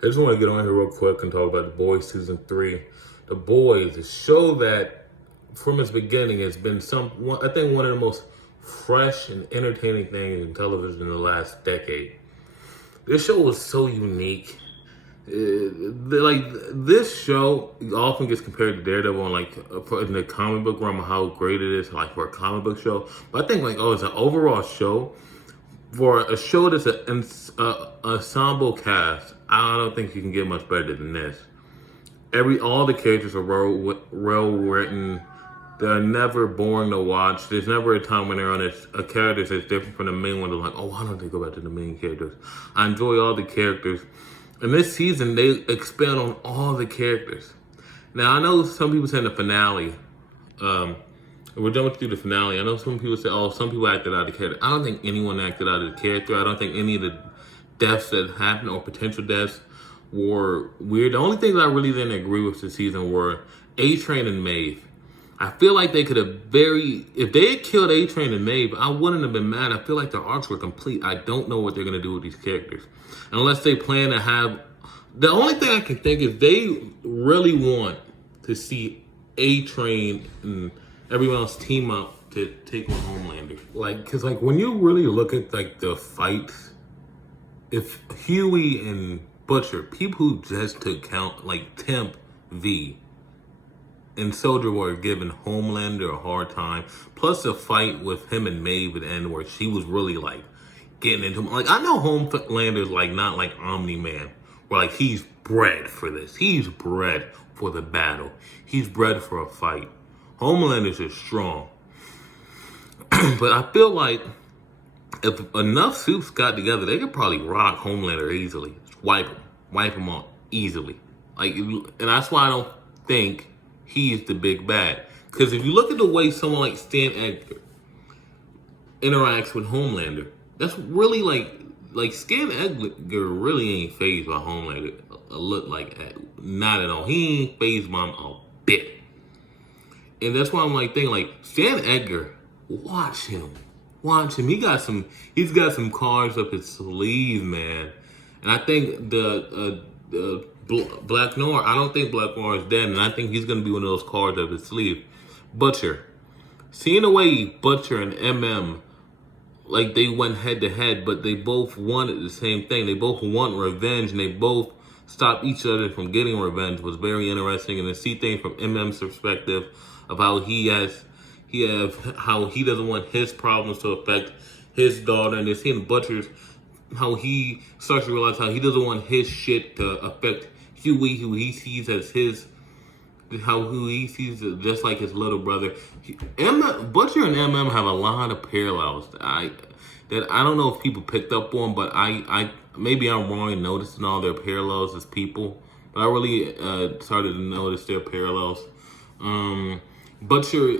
I just want to get on here real quick and talk about The Boys season 3. The Boys, a show that from its beginning has been I think one of the most fresh and entertaining things in television in the last decade. This show was so unique. Like this show often gets compared to Daredevil and in the comic book realm, how great it is like for a comic book show. But I think it's an overall show. For a show that's an ensemble cast, I don't think you can get much better than this. All the characters are well written. They're never boring to watch. There's never a time when they're on a character that's different from the main one. They're like, oh, why don't they go back to the main characters? I enjoy all the characters. And this season, they expand on all the characters. Now, I know some people say in the finale, we're jumping through the finale. I know some people say, oh, some people acted out of character. I don't think anyone acted out of character. I don't think any of the deaths that happened or potential deaths were weird. The only things I really didn't agree with this season were A-Train and Maeve. I feel like they could have if they had killed A-Train and Maeve, I wouldn't have been mad. I feel like their arcs were complete. I don't know what they're going to do with these characters. Unless they plan to have, the only thing I can think is they really want to see A-Train and everyone else team up to take on Homelander. Cause when you really look at the fights, if Huey and Butcher, people who just took count, Temp V and Soldier were giving Homelander a hard time. Plus a fight with him and Maeve at the end where she was really getting into him. I know Homelander's not like Omni-Man, where he's bred for this. He's bred for the battle. He's bred for a fight. Homelander's is strong. But I feel like if enough suits got together, they could probably rock Homelander easily. Just wipe him off easily. And that's why I don't think he's the big bad. Because if you look at the way someone like Stan Edgar interacts with Homelander, that's really Stan Edgar really ain't fazed by Homelander. Not at all. He ain't fazed by him a bit. And that's why I'm thinking Stan Edgar, watch him. He's got some cards up his sleeve, man. And I think the Black Noir, I don't think Black Noir is dead, and I think he's gonna be one of those cards up his sleeve. Butcher. Seeing the way Butcher and MM, they went head to head, but they both wanted the same thing. They both want revenge, and they both stopped each other from getting revenge was very interesting. And to see things from MM's perspective of how how he doesn't want his problems to affect his daughter, and then seeing Butcher's how he starts to realize how he doesn't want his shit to affect Huey, who he sees as who he sees just like his little brother. Butcher and MM have a lot of parallels that I don't know if people picked up on, but I maybe I'm wrong in noticing all their parallels as people, but I really started to notice their parallels. Butcher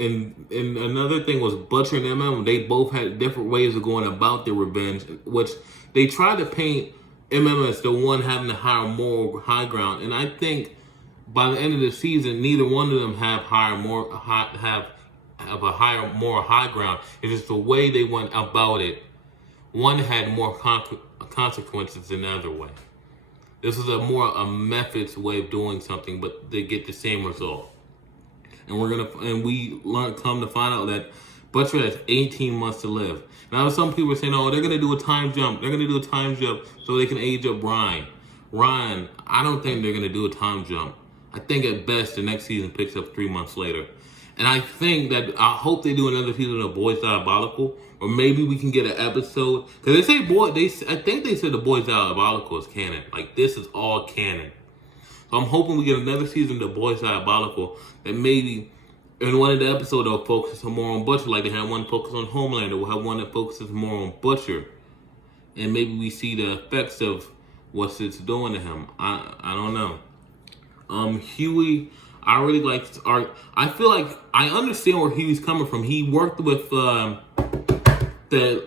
and another thing was Butcher and MM, they both had different ways of going about their revenge, which they tried to paint MM as the one having the higher moral high ground. And I think by the end of the season, neither one of them have a higher moral high ground. It's just the way they went about it. One had more consequences than the other way. This is a methods way of doing something, but they get the same result. And we come to find out that Butcher has 18 months to live. Now some people are saying, oh, they're gonna do a time jump. They're gonna do a time jump so they can age up Ryan. I don't think they're gonna do a time jump. I think at best the next season picks up 3 months later. And I hope they do another season of Boys Diabolical, or maybe we can get an episode. Cause I think they said the Boys Diabolical is canon. This is all canon. So I'm hoping we get another season of Boys Diabolical that maybe in one of the episodes they'll focus more on Butcher, like they have one focus on Homelander. We'll have one that focuses more on Butcher. And maybe we see the effects of what it's doing to him. I don't know. Huey, I really liked his art. I feel like I understand where Huey's coming from. He worked with the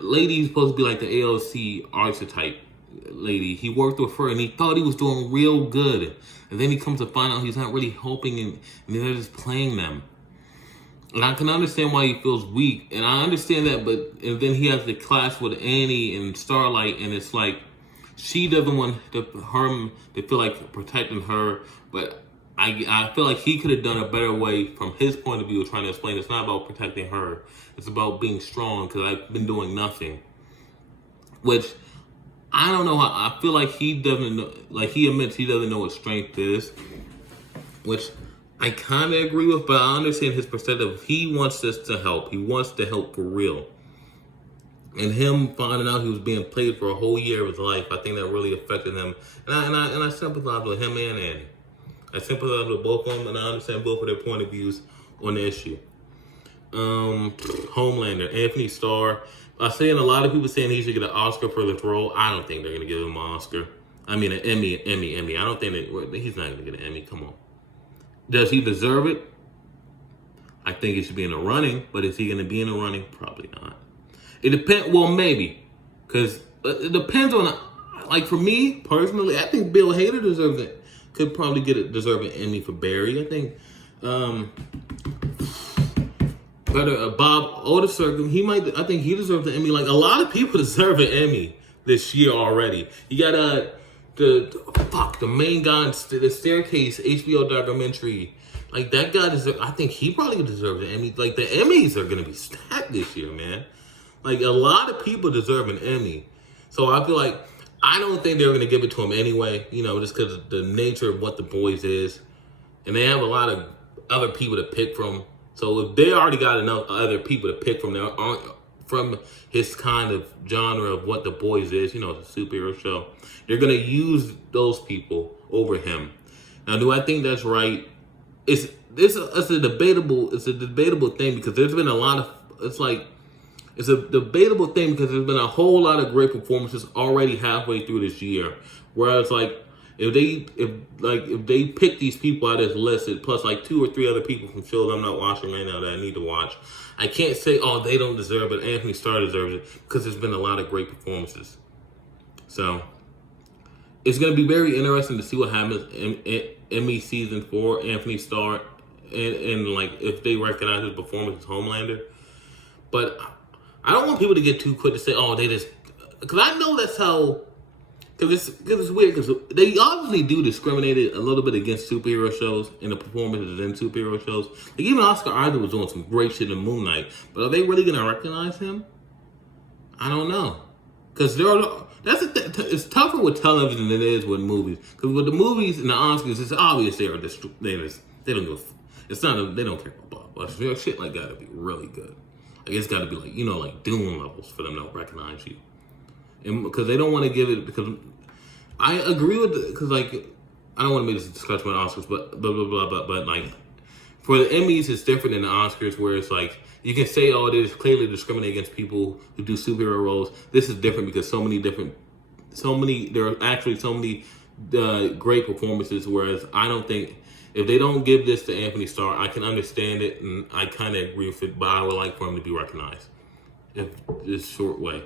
lady who's supposed to be the AOC archetype lady. He worked with her and he thought he was doing real good. And then he comes to find out he's not really helping and they're just playing them. And I can understand why he feels weak. And I understand that, and then he has the clash with Annie and Starlight, and it's She doesn't want her to feel like protecting her, but I feel like he could have done a better way from his point of view of trying to explain it's not about protecting her. It's about being strong because I've been doing nothing. Which, I don't know how, I feel like he doesn't know, like he admits he doesn't know what strength is. Which I kind of agree with, but I understand his perspective. He wants this to help. He wants to help for real. And him finding out he was being played for a whole year of his life, I think that really affected him. And I sympathize with him and Annie. I sympathize with both of them, and I understand both of their point of views on the issue. Homelander, Anthony Starr. I'm seeing a lot of people saying he should get an Oscar for this role. I don't think they're going to give him an Oscar. I mean, an Emmy. I don't think he's not going to get an Emmy. Come on. Does he deserve it? I think he should be in the running, but is he going to be in the running? Probably not. It depends. Well, maybe, because it depends on. Like for me personally, I think Bill Hader deserves it. Could probably deserve an Emmy for Barry. I think. Better Bob Odenkirk. I think he deserves an Emmy. Like a lot of people deserve an Emmy this year already. You got the main guy in the Staircase HBO documentary. Like that guy deserves. I think he probably deserves an Emmy. Like the Emmys are gonna be stacked this year, man. Like a lot of people deserve an Emmy. So I feel like I don't think they're gonna give it to him anyway. You know, just because of the nature of what The Boys is, and they have a lot of other people to pick from. So if they already got enough other people to pick from, there from his kind of genre of what The Boys is, you know, it's a superhero show, they're gonna use those people over him. Now, do I think that's right? It's a debatable thing because there's been a lot of it's a debatable thing because there's been a whole lot of great performances already halfway through this year. Whereas like if they pick these people out as listed, plus like 2 or 3 other people from shows I'm not watching right now that I need to watch, I can't say, oh, they don't deserve it. Anthony Starr deserves it because there's been a lot of great performances. So it's gonna be very interesting to see what happens in Emmy season 4, Anthony Starr, and like if they recognize his performance as Homelander. But I don't want people to get too quick to say, oh, they just, because I know that's how, because it's weird, because they obviously do discriminate a little bit against superhero shows and the performances in superhero shows. Like even Oscar Isaac was doing some great shit in Moon Knight, but are they really going to recognize him? I don't know. Because it's tougher with television than it is with movies. Because with the movies and the Oscars, it's obvious they don't give they don't care about Bob. But shit like that would be really good. Like it's got to be like, you know, like Dune levels for them to recognize you. And because they don't want to give it, because I agree with because like I don't want to make this a discussion about Oscars, but but like for the Emmys it's different than the Oscars where it's like you can say, oh, they clearly discriminate against people who do superhero roles. This is different because there are actually so many great performances, whereas I don't think if they don't give this to Anthony Starr, I can understand it and I kind of agree with it, but I would like for him to be recognized in this short way.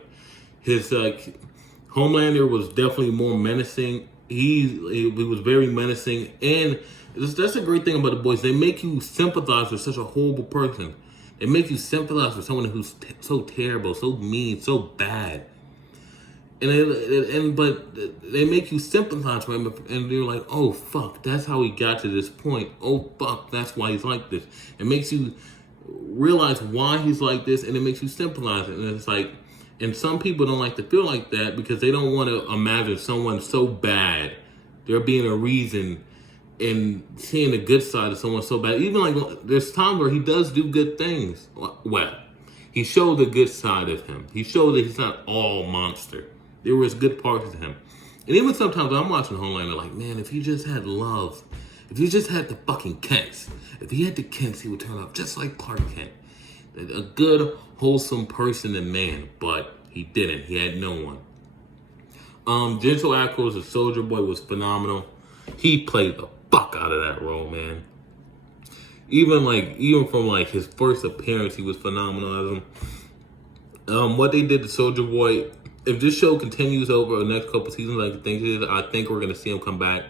His Homelander was definitely more menacing. He was very menacing, and that's a great thing about The Boys. They make you sympathize with such a horrible person. They make you sympathize with someone who's so terrible, so mean, so bad. But they make you sympathize with him, and you're like, oh fuck, that's how he got to this point. Oh fuck, that's why he's like this. It makes you realize why he's like this, and it makes you sympathize. And it's like, and some people don't like to feel like that because they don't want to imagine someone so bad, there being a reason, and seeing the good side of someone so bad. Even like there's times where he does do good things. Well, he showed the good side of him. He showed that he's not all monster. There was good parts to him. And even sometimes when I'm watching Homelander, like, man, if he just had love, if he just had the fucking Kents, if he had the Kents, he would turn out just like Clark Kent. A good, wholesome person and man, but he didn't. He had no one. Jensen Ackles as Soldier Boy was phenomenal. He played the fuck out of that role, man. Even from his first appearance, he was phenomenal as him. What they did to Soldier Boy, if this show continues over the next couple seasons, I think we're gonna see him come back.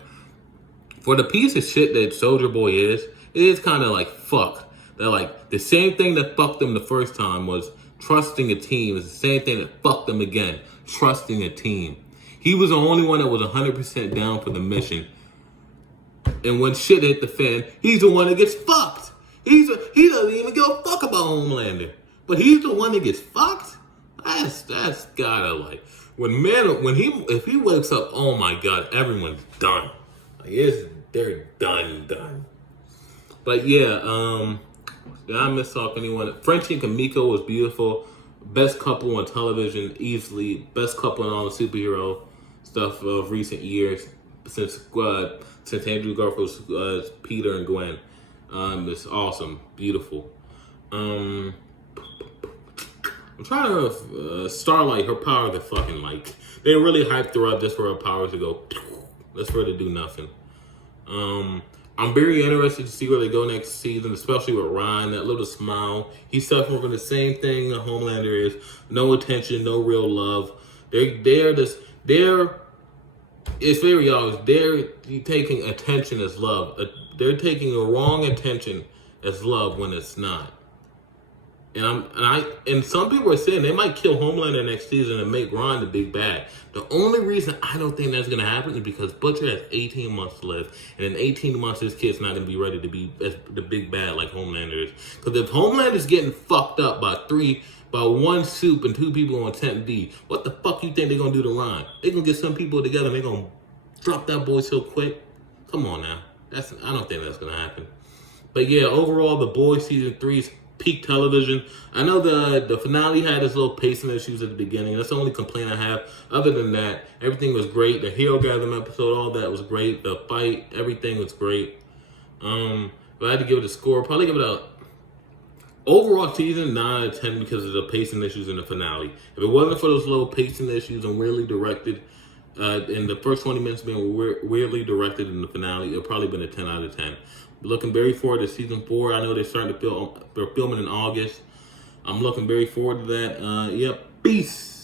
For the piece of shit that Soldier Boy is, it is kind of like fuck. That like the same thing that fucked them the first time was trusting a team. It's the same thing that fucked them again, trusting a team. He was the only one that was 100% down for the mission. And when shit hit the fan, he's the one that gets fucked. He doesn't even give a fuck about Homelander. But he's the one that gets fucked? That's gotta like if he wakes up, oh my god, everyone's done. They're done. But yeah, did I miss off anyone? Frenchie and Kamiko was beautiful. Best couple on television, easily. Best couple in all the superhero stuff of recent years since Andrew Garfield's Peter and Gwen. It's awesome, beautiful. I'm trying to Starlight, her power to fucking like. They really hyped her up just for her powers to go. Just for her to do nothing. I'm very interested to see where they go next season, especially with Ryan, that little smile. He's suffering from the same thing a Homelander is. No attention, no real love. It's very obvious. They're taking attention as love. They're taking the wrong attention as love when it's not. And some people are saying they might kill Homelander next season and make Ron the big bad. The only reason I don't think that's going to happen is because Butcher has 18 months to live. And in 18 months, this kid's not going to be ready to be the big bad like Homelander is. Because if Homelander's getting fucked up by one soup and 2 people on 10D, what the fuck you think they're going to do to Ron? They're going to get some people together and they're going to drop that boy so quick? Come on now. I don't think that's going to happen. But yeah, overall, The Boys Season 3's peak television. I know the finale had its little pacing issues at the beginning. That's the only complaint I have. Other than that, everything was great. The Hero Gasm episode, all that was great. The fight, everything was great. If I had to give it a score, probably give it a overall season 9 out of 10 because of the pacing issues in the finale. If it wasn't for those little pacing issues and weirdly directed, in the first 20 minutes being weirdly directed in the finale, it'd probably been a 10 out of 10. Looking very forward to season 4. I know they're starting to they're filming in August. I'm looking very forward to that. Yep. Peace.